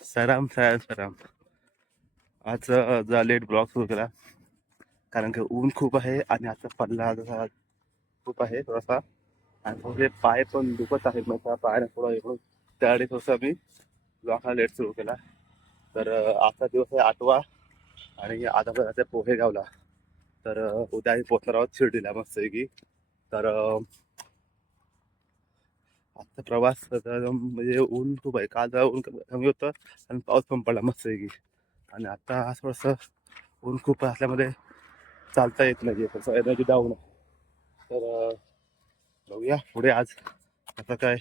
सराम सराम सराम. आज जरा late blog सुरू केला. कारण की ऊन खूप आहे आणि आता पडला जसा खूप आहे थोडासा. आणि थोडे पाय पण दुखत आहेत म्हणजे माझ्या पाय थोडं एवढं त्यावेळी थोडंसं मी ब्लॉगला लेट सुरू केला. तर आजचा दिवस आहे आठवा आणि आता जायचं पोहेगावला तर उद्या आम्ही पोहोचणार आहोत शिर्डीला मस्त की तर आजचा प्रवास म्हणजे ऊन खूप आहे. काल जरा ऊन कमी होतं आणि पाऊस पण पडला मस्त की आणि आता थोडंसं ऊन खूप असल्यामुळे चालता येत नाही थोडंसं एनर्जी डाऊन आहे. तर बघूया पुढे आज आता काय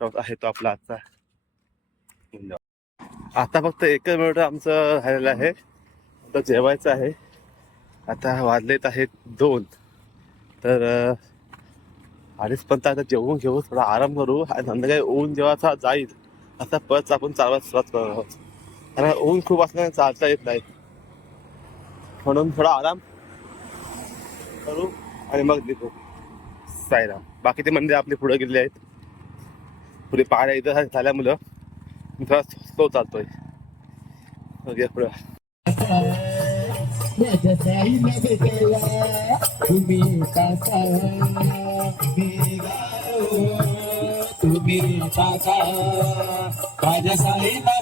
प्रवास आहे तो आपला आजचा. आता फक्त एकच मिनिट आमचं राहिलेलं आहे. आता जेवायचं आहे. आता वाजलेत आहेत दोन. तर अडीच पण आता जेवून घेऊ थोडा आराम करू. आणि संध्याकाळी ऊन जेव्हा असा जाईल असा परत आपण चालवायला सुरुवात करणार आहोत. कारण ऊन खूप असल्याने चालता येत नाही. म्हणून थोडा आराम करू आणि मग निघू. सायराम बाकीचे मंदिर आपले पुढे गेलेले आहेत. पुढे पहाड्या इथं झाल्यामुळं मी थोडा स्लो चालतोय. पुढं. माझ्या साईला भेटायला तुम्ही काका तुम्ही काका माझ्या साईला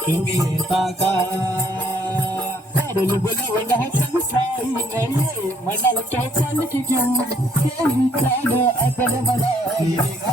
तुम्ही काका बोलवलं हसन नाही मनाला टोचाल की घेऊन केली चाल मला तुम्ही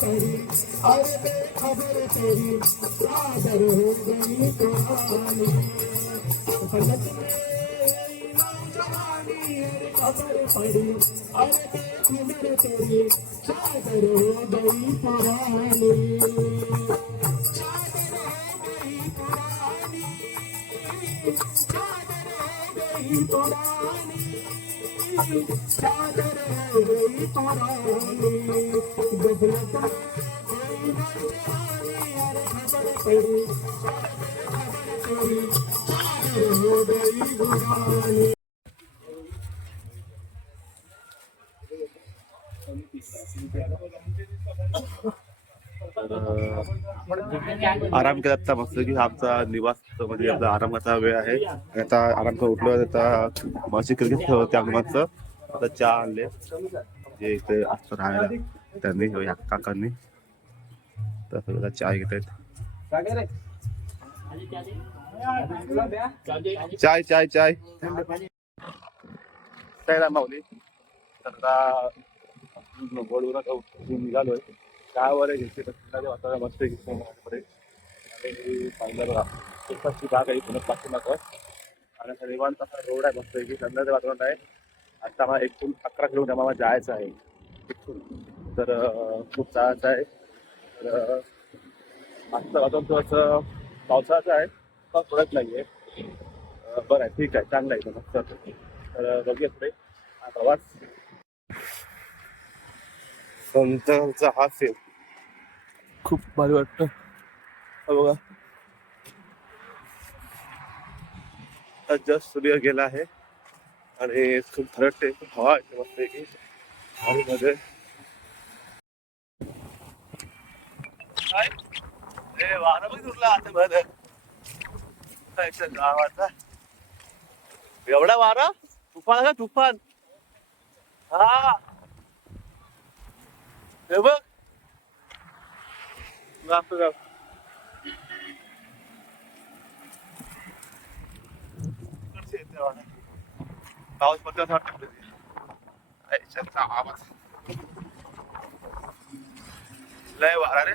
तेरी अरे बेखबर तेरी चादर हो गई पुरानी फलक में नौजवानी खबर पड़ी अरे बेखबर तेरी चादर हो गई पुरानी। चादर हो गई पुरानी चादर हो गई पुरानी। चादर हो गई पुरानी गफलत में कोई नौजवानी अरे खबर पड़ी खबर पड़ी चादर हो गई पुरानी तर आराम केला आता मस्त की आमचा निवास म्हणजे आपला आरामाचा वेळ आहे. आणि आता आराम करून उठलो आता माझी क्रिकेट खेळ होते आता चहा आणले. जे इथे असं राहायला त्यांनी काकांनी. तर सगळं चहा घेत आहेत. चाय चाय चाय. माऊली. तर आता गोडून निघालोय. काय वर घेतली तर वातावरण मस्त घेतलं माझ्याकडे आणि पाहिलं बघा एकपासची बाग आहे पुन्हा पाठीमागं. आणि असा निवांत असा रोड आहे मस्त की संध्याचं वातावरण आहे. आता मला एकूण अकरा किलोमीटर मला जायचं आहे. इथून तर खूप जायचं आहे. तर आजचं वातावरण थोडंसं पावसाचं आहे पण पडत नाही आहे बरं आहे ठीक आहे चांगलं आहे मस्त तर बघूया पुढे. हा प्रवास संतांचा हा सेल खूप भारी वाटतं. हा बघा. जस्ट सूर्य गेला आहे. आणि खूप थरटते खूप हवा येते मस्तपैकी. की हवेमध्ये वारा बघ तुला आता मध्ये गावाचा. एवढा वारा? तुफान का तुफान. हा. हे बघ. बाप रे बाप. इकडचे येते वारा. पाऊस पडतो असं वाटतं कधी. ऐ, शांत आवाज लय वारा रे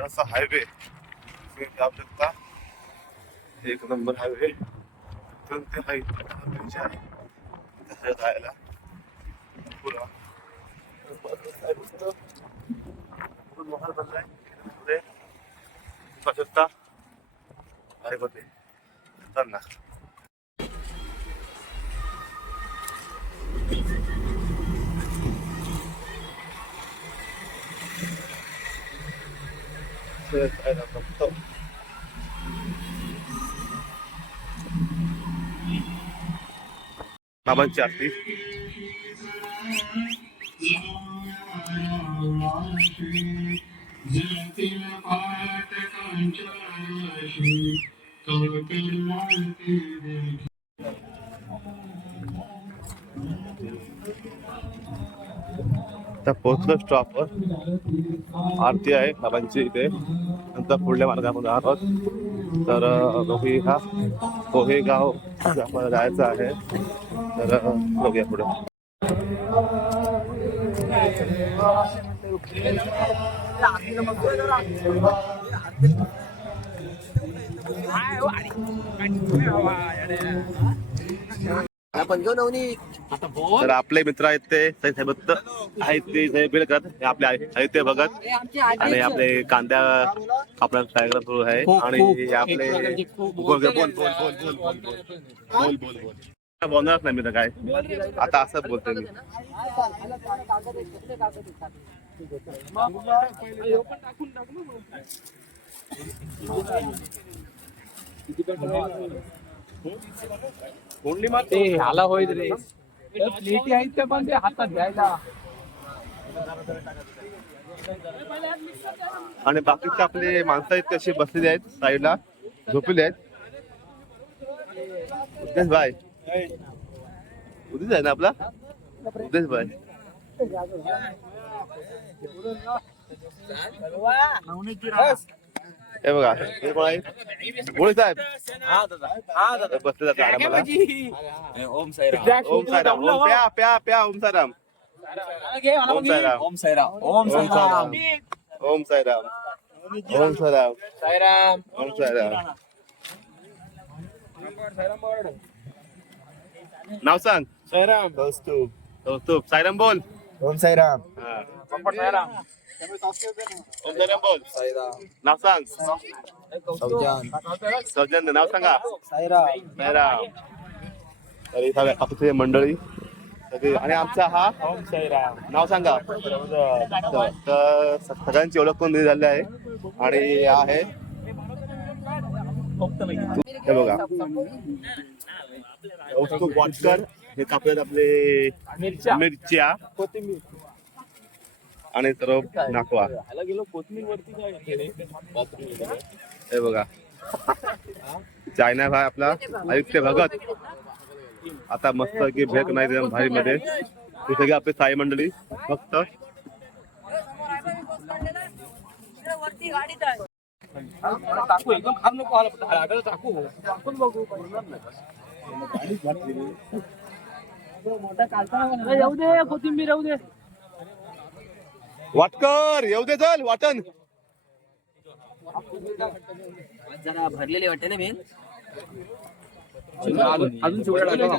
असा हायवे जाऊ शकता एक नंबर हायवे इथून ते हा ब्रिज आहे. जायला पुरा महाल बनलाय पुढे शकता हायवे जाताना Access and on top. Now, आता पोहोचलो स्टॉपवर आरती आहे बाबांची इथे. नंतर पुढल्या मार्गामध्ये आहोत. तर दोघी बघू हा कोहेगाव आपल्याला जायचं आहे. तर बघूया पुढे. तर आपले मित्र आहेत ते ते साहेब आहेत ते साहेब बेलकर हे आपले आहेत ते भगत आणि आपले कांद्या आपला कार्यक्रम सुरू आहे आणि हे आपले बोल बोल बोल बोल बोल बोल बोल बोल बोल बोल बोलणारच नाही मी तर काय आता असं बोलतोय मी ते ह्याला होईल रे. त्या प्लेटी आहेत त्या पण ते हातात घ्यायला. आणि बाकीचे आपले माणसं आहेत कशी बसलेली आहेत साईडला. झोपलेले आहेत. भाई. उद्देश आहे ना आपला? उद्देश भाई. हे बघा हे कोण आहे? गोळे साहेब. हे बसले जातात आरामाला. ओम साईराम ओम साईराम ओम प्या प्या प्या ओम साईराम. ओम साईराम. ओम साईराम. ओम ओम साईराम. ओम साईराम. ओम साईराम. साईराम. ओम साईराम. नाव सांग. साईराम. कौस्तुभ. कौस्तुभ. साईराम बोल. ओम साईराम. नाव सांग. सौजन नाव सांगा. सगळ्या कापूस मंडळी आणि आमचा हा नाव सांगा तर सगळ्यांची ओळख पण झाली आहे? आणि आहे हे बघा कौतुक वाटकर हे कापलेत आपले मिरच्या. आणि सर्व नाकवा? हे बघा. चायना भाई आपला आयुक्त भगत. आता मस्त की भेट नाही भारी मध्ये हे सगळे आपले साई मंडळी. फक्त. वरती गाडीत आहे टाकू एकदम खार नको आला टाकू. टाकून बघू नाही. येऊ दे कोथिंबीर येऊ दे. वाटकर येऊ दे चल वाटण. जरा भरलेली वाटते ना मी अजून चिवड्या टाका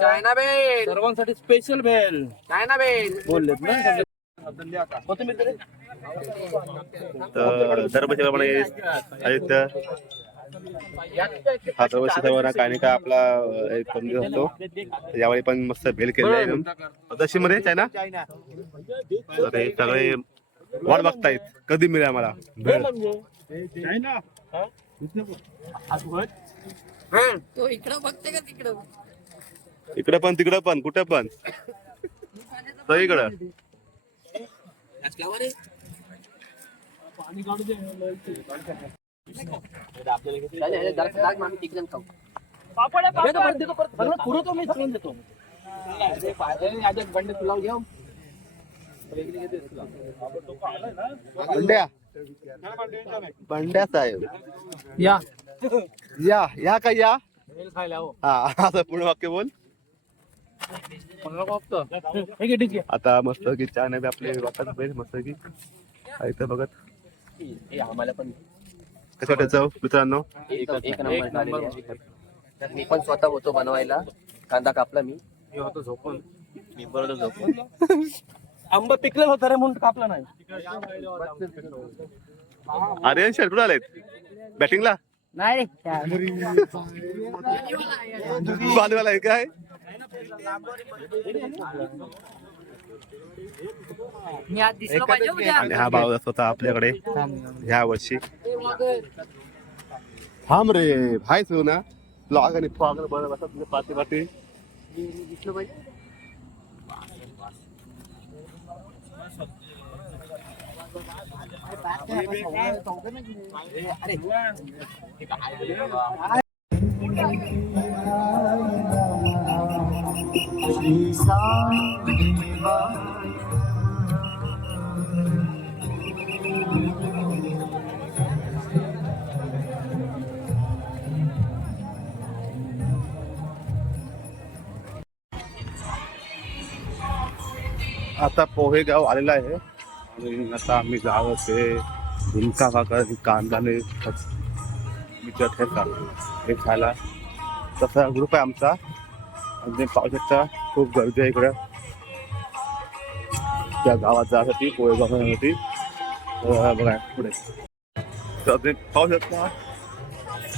चायना बेल. सर्वांसाठी स्पेशल भेल चायना बेल. बोललेत ना. कोथिंबीर. तर. दरवर्षीप्रमाणे आदित्य हा दरवर्षी सर्वांना काय नाही काय आपला एक कमी होतो. यावेळी पण मस्त भेल केलेली आहे. एकदम दशी मध्ये चायना? तर हे सगळे वाट बघतायत. कधी मिळेल आम्हाला? भेळ तो इकडं बघते का तिकडं? इकडे पण तिकडे पण कुठे पण. सगळीकडं नाचल्यावर रे. चालेल, आहे पुरवतो मी देतो बंड तुला घेऊ बंड्या. बंड्या साहेब. या. या या का या? खायला हो. हा असं पूर्ण वाक्य बोल. आहे. आता मस्त की चहा नाही आपले वाटत मस्त की. बघत. आम्हाला पण कसं वाटायचं मित्रांनो? एक एक नंबर झालेली मी पण स्वतः होतो बनवायला. कांदा कापला मी. मी होतो झोपून. मी बरोबर झोपून. आंबा पिकलेलं होतं रे म्हणून कापला नाही. आर्यन शेरपूर आलेत? बॅटिंगला? नाही बालवाला आहे काय? मी आज दिसलो पाहिजे उद्या आणि हा भाव स्वतः आपल्याकडे. ह्या वर्षी. थांब रे भाई तू ना. ब्लॉग आणि फॉग बरं बसत तुझे पाठी पाठी. दिसलो पाहिजे आता पोहेगाव आलेला आहे. आणि आता आम्ही गाव ते झुणका भाकर कांदाने विचार ठेवता हे खायला तसा ग्रुप आहे आमचा. आणि पाहू शकता खूप गर्दी आहे इकडं. त्या गावात जाण्यासाठी पोहे जाण्यासाठी. बघा पुढे. तर ते पाहू शकता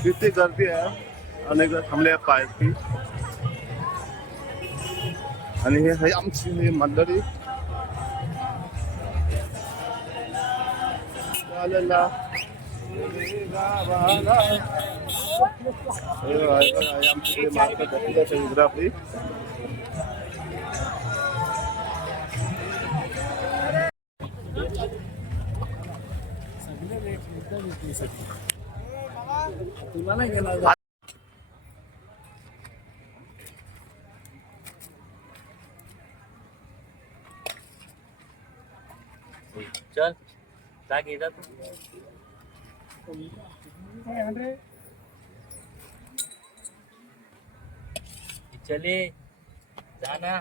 किती गर्दी आहे. अनेक थांबले आहे पायची आणि हे आमची ही मंडळी. चालला गावाला. हे आमची चल जाग येतात चले जाना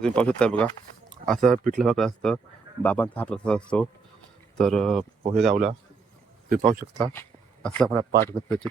तुम्ही पाहू शकता बघा. असं पिठलं भाकर असतं. बाबांचा हा प्रसाद असतो. तर पोहे गावला. तुम्ही पाहू शकता. असं मला पाठ गप्प्याची